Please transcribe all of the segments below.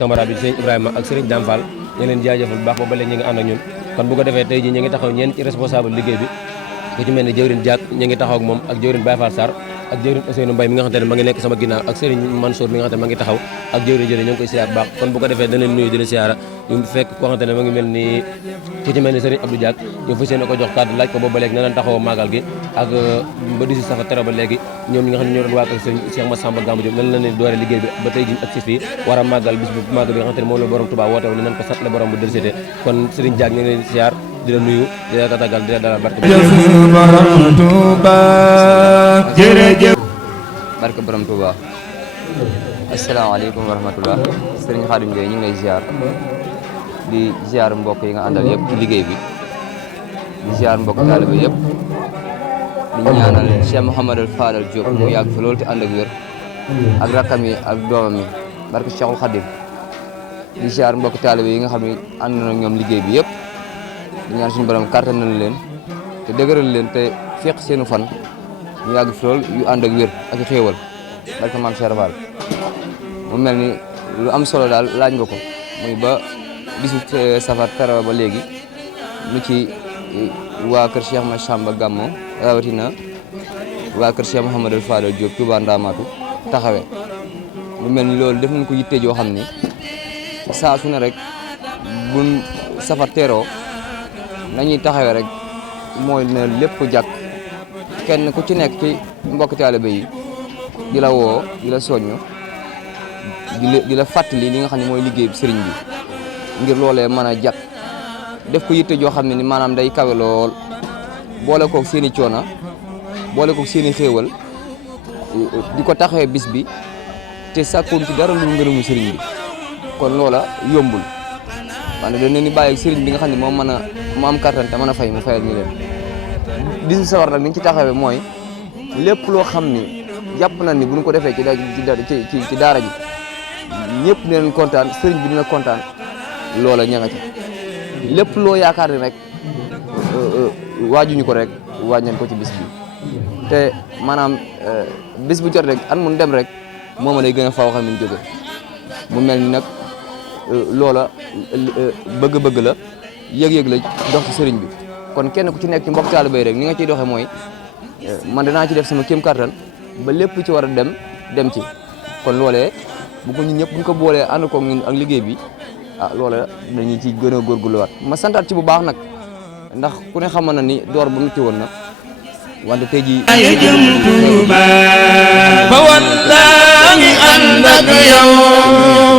camarade bi sëñ Ibrahima ak sëriñ Dame Fall ñu leen jaajëfal bu baax ba léegi ñu ngi ànd ak ñun kon bu ko defee tey ji ñu ngi taxaw ñeen ci responsable liggéey bi ku ci mel ni jëwrin Diak ñu ngi taxaw ak moom ak jëwrin Baye Fall Sarr ak jëwrin Ousseynou Mbaye mi nga xamante ne ma ngi nekk sama ginnaaw ak sëriñ Mansour mi nga xamante ne ma ngi taxaw ak jëwrin jële ñu ngi koy siyaar bu baax kon bu ko defee dañ leen nuyu di leen siyaara ñu fekk koo xamante ne ma ngi mel ni ku ci mel ni sëriñ Abdou Diak ñu fas yéene ko jox kàddu laaj ko boobu ba léegi na leen taxaw màggal gi ak ba 18 safar tere ba léegi ñoom ñi nga xam ne ñoo doon waa ak sëriñ Cheikh Massamba Gamou Diop nan la leen doore liggéey bi ba tey ji ak si fii war a màggal bis bu màggal bi nga xamante ne moom la borom Touba woote woon nañ ko sant la borom bu dëlsité kon sëriñ Diak ñu ngi leen siyaar di la nuyu di la tatagal di la dalal barke barke borom Touba. Asalaamaaleykum wa rahmatullah sëriñ Khadim Gueye ñu ngi lay ziar di ziar mbokk yi nga àndal yëpp ci liggéey bi di ziar mbokk taalibe yëpp di ñaanal Cheikh Mouhamadou Fadal Diop mu yàgg fi loolu te ànd ak wér ak rakkam yi ak doomam yi barke Cheikhul Khadim di ziar mbokk taalibe yi nga xam ne ànd na ñoom liggéey bi yëpp di ñaan suñu borom kàttan nañ leen te dëgëral leen te féq seenu fan ñu yàgg fi lool yu ànd ak wér ak xéewal barke maam Cheikh Fall mu mel ni lu am solo daal laaj nga ko muy ba 18 safar tara ba léegi lu ci waa kër Cheikh Massamba Gamou rawatina waa kër Cheikh Mouhamadou Fadal Diop Touba Ndamatou taxawee mu mel ni loolu def nañ ko yitte joo xam ni saa su ne rek buñ safar teeroo nañuy taxawee rek mooy ne lépp jàkk kenn ku ci nekk ci mbokk taalibe yi di la woo di la soññ di la fàttali li nga xam ne mooy liggéey bi sëriñ bi ngir loolee mën a jàkk def ko yitte joo xam ne ni maanaam day kawe lool boole koog seen i coona boole koog seen i xéewal di ko taxawee bis bi te sàkkoon ci dara lu ngërëmu sëriñ bi kon loola yombul wante dañ leen di bàyyi sëriñ bi nga xam ne moo mën a mu am kattan te mën a fay mu fayal ñu leen 18 safar nag ni ñu ci taxawee mooy lépp loo xam ni jàpp na ni bu ñu ko defee ci daara ji ñëpp dinañ kontaan sëriñ bi dina kontaan loola ña nga ca lépp loo yaakaar ni rek waajuñu ko rek waaj nañ ko ci bis bi te maanaam bis bu jot rek an mun dem rek moom lay gën a faw xam ne jóge mu mel ni nag loola bëgg-bëgg la yëg-yëg la dox ci sëriñ bi kon kenn ku ci nekk ci mbokk taalibe yi rek ni nga ciy doxee mooy man danaa ci def sama kéem kattan ba lépp ci war a dem ci kon loolee bu ko ñun ñëpp bu ñu ko boolee ànd koog ñun ak liggéey bi ah loola dañuy ci gën a góorgóorluwaat ma santaat ci bu baax nag ndax ku ne xamoon na ni door bu metti woon na wante tey jii ba wallahi ànd ak yow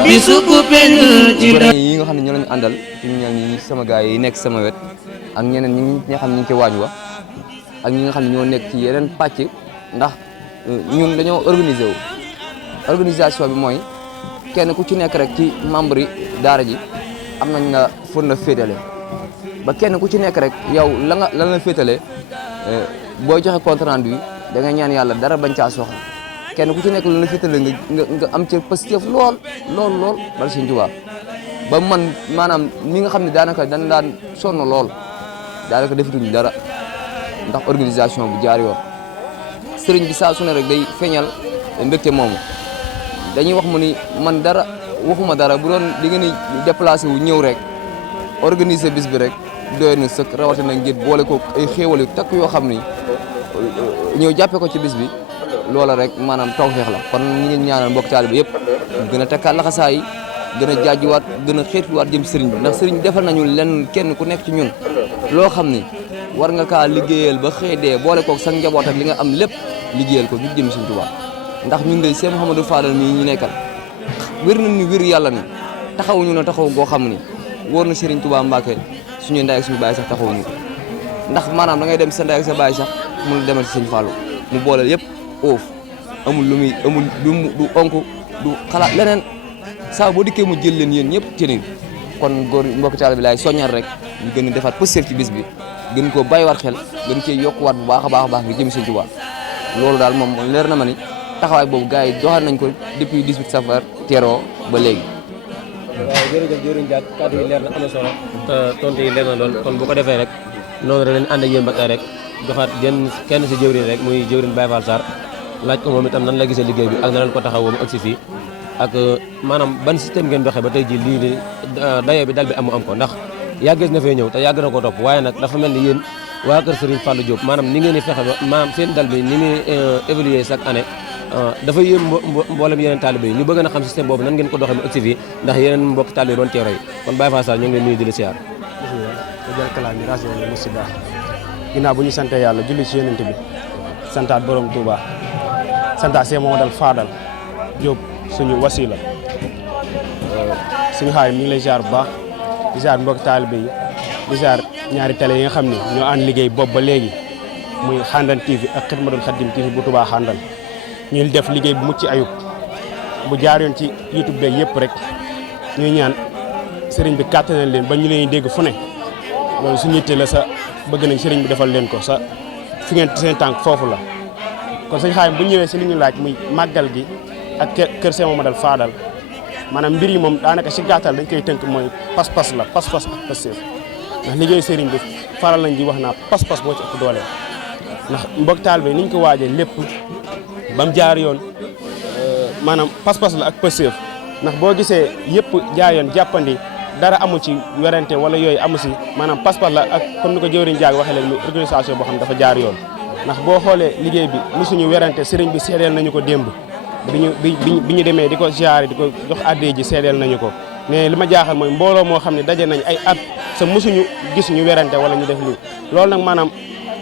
bi sukupin ci yi nga xam ne ñoo lañu àndal ci ñi sama gaay yi nekk sama wet ak ñeneen ñi nga xam ne ñu ngi ci waañ wa ak ñi nga xam ne ñoo nekk ci yeneen pàcc ndax ñun dañoo organiser wu organisation bi mooy kenn ku ci nekk rek ci membre yi daara ji am nañ la fon la féetale ba kenn ku ci nekk rek yow lan la féetale booy joxe compte rendu bi da nga ñaan yàlla dara bañ caa soxla kenn ku ci nekk lan la féetale nga am ci positif lool bala Sëñ Tuubaa ba man maanaam mi nga xam ne daanaka dañ daan sonn lool daanaka defatuñu dara ndax organisation bu jaar yoon sëriñ bi saa su ne rek day feeñal mbégte moomu dañuy wax mu ni man dara waxuma dara bu doon di ngeen di déplacé wu ñëw rek organiser bis bi rek doy na sëkk rawatina ngir boole ko ay xéewal yu takk yoo xam ni ñëw jàppee ko ci bis bi loola rek maanaam tawfeex la kon ñu ngi ñaanal mbokk taalibe yëpp gën a takkaat laxasaay yi gën a jaajuwaat gën a xeetuwaat jëm sëriñ bi ndax sëriñ bi defal nañu lenn kenn ku nekk ci ñun loo xam ni war nga kaa liggéeyal ba xëy dee boole koog sa njaboot ak li nga am lépp liggéeyal ko ngir jëm Sëriñ Tuubaa ndax ñun de Cheikh Mouhamadou Fadal mii ñu nekkal wér nañ ni wér yàlla ni taxawuñu na taxaw goo xam ni wóor na Sëriñ Tuubaa Mbàkke suñu ndey ak suñu baay sax taxawuñu ko ndax maanaam da ngay dem sa ndey ak sa baay sax mun demal ci Sëriñ Fallu mu booleel yëpp oof amul lu muy amul du onk du xalaat leneen saa boo dikkee mu jël leen yéen ñëpp tenir kon góor mbokk taalibe bi laay soññal rek ñu gën a defaat positif ci bis bi gën koo bàyyiwaat xel gën cee yokkuwaat bu baax a baax ngir jëm Sëriñ Tuubaa loolu daal moom leer na ma ni taxawaay boobu gars yi doxal nañ ko depuis 18 safar teeroo ba léegi. waaw jërëjëf jëriñ Diak kàddu yi leer na am na solo te tontu yi leer na lool kon bu ko defee rek noonu rek lañ ànd ak yéen ba tey rek joxaat kenn si jëwriñ rek muy jëwriñ Baye Fall Sarr laaj ko moom itam nan la gisee liggéey bi ak nan la ko taxawoo mu agsi fii ak maanaam ban système ngeen doxee ba tey ji lii de dayoo bi dal bi am ko ndax yàggees na fee ñëw te yàgg na ko topp waaye nag dafa mel ni yéen waa kër Serigne Fallou Diop maanaam ni ngeen di fexe ba maanaam seen dal bi ni muy évoluer chaque année dafa yéem mboolem yeneen taalibe yi ñu bëgg na xam système boobu nan ngeen ko doxee ba agsi fii ndax yeneen mbokk taalibe doon cee roy kon Baye Fall Sarr ñu ngi leen nuyu di la siyaar jël kalaam yi rajo la musiba ginnaaw bu ñu sante yàlla julli ci yonent bi santaat borom Touba santaat see moo dal Fadal Diop suñu wasila suñu xaay mi ngi lay ziar bu baax di ziar mbokk taalibe yi di ziar ñaari télé yi nga xam ne ñoo ànd liggéey boobu ba léegi muy Xandane TV ak Xidmatul Xadim TV bu Touba Xandane ñuy def liggéey bu mucc ayub bu jaar yoon ci YouTube beeg yëpp rek ñuy ñaan sëriñ bi kàttanal leen ba ñu leen dégg fu ne loolu suñu yitte la sa bëgg nañ sëriñ bi defal leen ko sa fi ngeen seen tànk foofu la kon sëñ Xaay bu ñëwee si li ñu laaj muy màggal gi ak kër Seex Mamadu Fadal maanaam mbir yi moom daanaka si gàttal dañ koy tënk mooy pas-pas la pas-pas ak pastéef ndax liggéey sëriñ bi faral nañ di wax naa pas-pas boo ci ëpp doole ndax mbokk taal bi niñ ko waajee lépp ba mu jaar yoon maanaam pas-pas la ak pastéef ndax boo gisee yëpp jaar yoon jàppandi dara amu ci werante wala yooyu amu si maanaam pas-pas la ak comme ni ko jëwriñ jaag waxee leen muy organisation boo xam dafa jaar yoon ndax boo xoolee liggéey bi mosuñu werante sëriñ bi seedeel nañu ko démb bi ñu demee di ko ziare di ko jox addee ji seedeel nañu ko mais li ma jaaxal mooy mbooloo moo xam ne daje nañ ay at sa mosuñu gis ñu werante wala ñu def lii loolu nag maanaam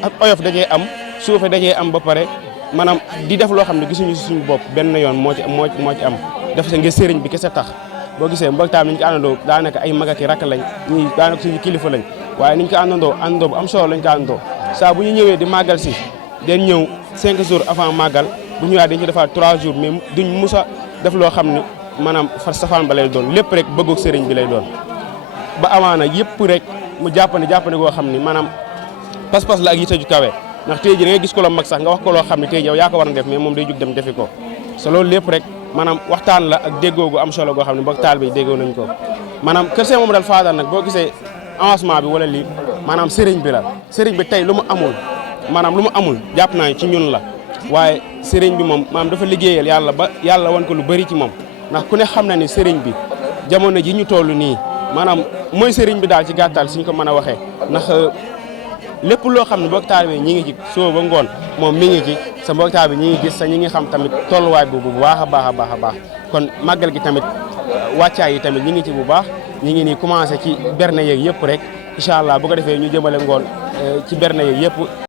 ak oyof dajee am suufe dajee am ba pare maanaam di def loo xam ne gisuñu si suñu bopp benn yoon moo ci am def sa ngir sëriñ bi kese tax boo gisee mboktaam ni ñu ko àndandoo daanaka ay magaki rakk lañ ñii daanaka suñu kilifa lañ waaye ni ñu ko àndandoo bu am solo lañ ko àndandoo saa bu ñu ñëwee di màggal si den ñëw 5 jours avant màggal bu ñu ñëwaat dañu ci defaat 3 jours mais duñ musa def loo xam ne maanaam far safaan ba lay doon lépp rek bëggu sëriñ bi lay doon ba amaana yëpp rek mu jàppane goo xam ni maanaam pas-pas la ak yitte ju kawe ndax tey ji da ngay gis ko la mag sax nga wax ko loo xam ne tey yow yaa ko war a def mais moom day jug dem defi ko so loolu lépp rek maanaam waxtaan la ak déggoo gu am solo goo xam ne mbokk taal bi déggoo nañ ko maanaam kër Seex Mamadu Fadal nag boo gisee avancement bi wala lii maanaam sëriñ bi la sëriñ bi tey lu mu amul jàpp naa ci ñun la waaye sëriñ bi moom maanaam dafa liggéeyal yàlla ba yàlla wan ko lu bëri ci moom ndax ku ne xam na ni sëriñ bi jamono ji ñu toll nii maanaam mooy sëriñ bi daal ci gàttal suñ ko mën a waxee ndax lépp loo xam ne mbokk taalibe ñi ngi ci soo ba ngoon moom mi ngi ci sa mbokk taalibe ñi ngi gis sa ñi ngi xam tamit tolluwaay bu baax a baax kon màggal gi tamit wàccaay yi tamit ñi ngi ci bu baax ñi ngi nii commencé ci berne yeeg yëpp rek incha allah bu ko defee ñu jëmale ngoon ci berne yeeg yëpp